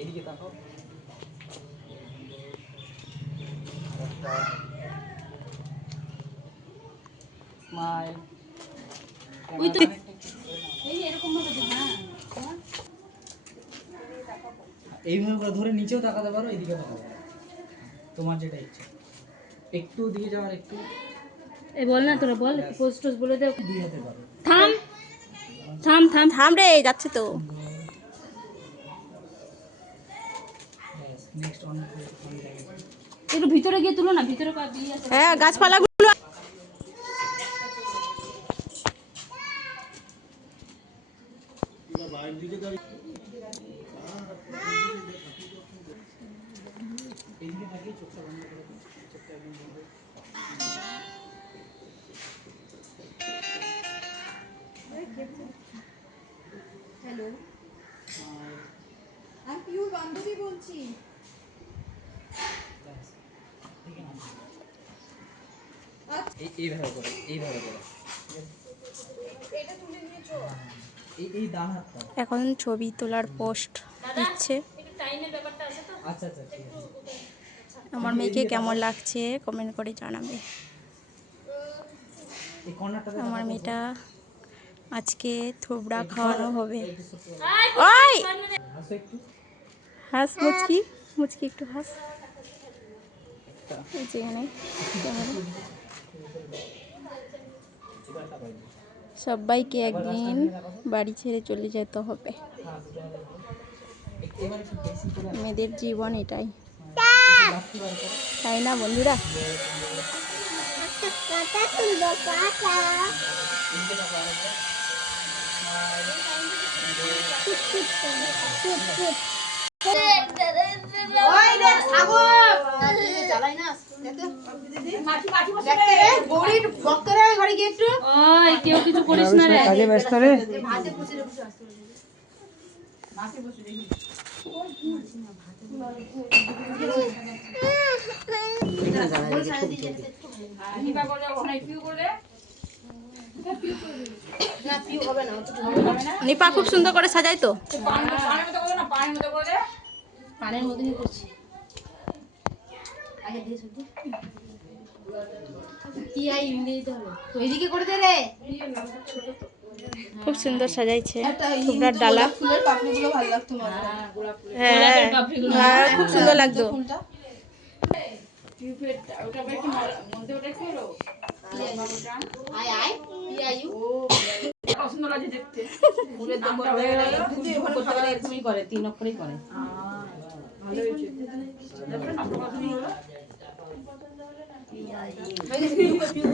এদিকে তাকাও। স্মাইল। ওই তো এই এরকম ভাবে হ্যাঁ এইভাবে করে ধরে নিচেও তাকাতে পারো, এদিকে তাকাতে পারো, তোমার যেটা ইচ্ছা। একটু দিয়ে যাওয়ার একটু। এই বল না তোরা বল পোস্ট টোস্ট বলে দে। দিয়ে যেতে পারো। থাম থাম থাম থাম রে, যাচ্ছে তো। Next on. একটু ভিতরে গিয়ে তুলো না, ভিতরে কয়েক দিয়ে আছে। হ্যাঁ, গাছপালাগুলো এদিকে তাকিয়ে চোখটা বন্ধ করে দাও, চোখটা একদম বন্ধ। হ্যালো, আমি পিউর বান্ধবী বলছি। এইভাবে করে, এইভাবে করে। এটা তুলে নিয়েছো? এই ডান হাতটা। এখন ছবি তোলার পোস্ট দিচ্ছে। একটু টাইমের ব্যাপারটা আছে তো। আচ্ছা আচ্ছা, ঠিক আছে। আমার মেয়েকে কেমন লাগছে কমেন্ট করে জানাবে। এই কর্নারটাতে আমার তাকাও। মেয়েটা আজকে থোবড়া খাওয়ানো হবে। ওই ওই হাসো একটু। হাস মুচকি, মুচকি একটু হাস। এই যে এখানে ক্যামেরা। সবাইকে একদিন বাড়ি ছেড়ে চলে যেতে হবে। এবার একটু বেশি করে মেয়েদের জীবন এটাই, তাই না বন্ধুরা? ওই রে ছাগল জ্বালাই না মাটি মাটি বসে রে গড়ির বক্তরে ঘরে গিয়ে একটু ওই কেউ কিছু করিস না রে। কাজে ব্যস্ত রে। ভাতে বসে বসে আসতে হবে ভাতে বসে দেখি নিপা করে ওখানে পিউ করে না পিউ হবে না অত হবে না নিপা খুব সুন্দর করে সাজাই তো। পানের মতো করে না, পানের মতো করে দে। পানের মতনই করছি আগে দিয়ে সত্যি কি আই ইংরেজিতে হবে তো এদিকে করে দে রে খুব সুন্দর সাজাইছে একটা থোবড়ার ডালা। ফুলের পাপড়িগুলো ভালো লাগতো আমার হ্যাঁ হ্যাঁ, খুব সুন্দর লাগতো। ফুলটা টিউবের ওটা বের কি মধ্যে ওটা কি হলো? I I E I U পছন্দ লাগে দেখতে। ফুলের দোকান হয়ে গেল কিন্তু ওখানে করতে পারে এরকমই করে তিন অক্ষরই করে ভালো হয়েছে। তারপরে নকল পছন্দ হলো। হয়ে গেছে পিউ পিউ